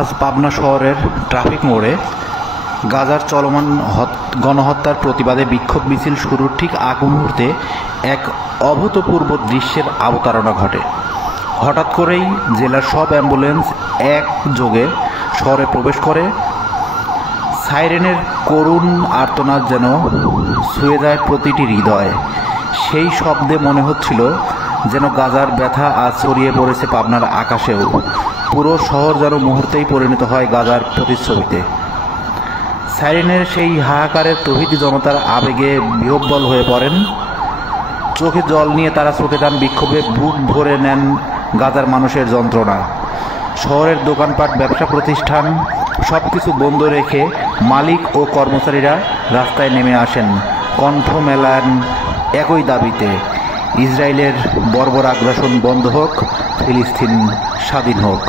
আজ পাবনা শহরের ট্রাফিক মোড়ে গাজার চলমান গণহত্যার প্রতিবাদে বিক্ষোভ মিছিল শুরুর ঠিক আগ মুহূর্তে এক অভূতপূর্ব দৃশ্যের অবতারণা ঘটে। হঠাৎ করেই জেলার সব অ্যাম্বুলেন্স একযোগে শহরে প্রবেশ করে। সাইরেনের করুণ আর্তনাদ যেন ছুঁয়ে যায় প্রতিটি হৃদয়। সেই শব্দে মনে হচ্ছিল যেন গাজার ব্যথা আজ ছড়িয়ে পড়েছে পাবনার আকাশেও। পুরো শহর যেন মুহূর্তেই পরিণত হয় গাজার প্রতিচ্ছবিতে। সাইরেনের সেই হাহাকারে তৌহিদি জনতার আবেগে বিহ্বল হয়ে পড়েন। চোখে জল নিয়ে তারা ছুটে যান বিক্ষোভে, বুক ভরে নেন গাজার মানুষের যন্ত্রণা। শহরের দোকানপাট, ব্যবসা প্রতিষ্ঠান সব কিছু বন্ধ রেখে মালিক ও কর্মচারীরা রাস্তায় নেমে আসেন, কণ্ঠ মেলান একই দাবিতে: ইসরায়েলের বর্বর আগ্রাসন বন্ধ হোক, ফিলিস্তিন স্বাধীন হোক।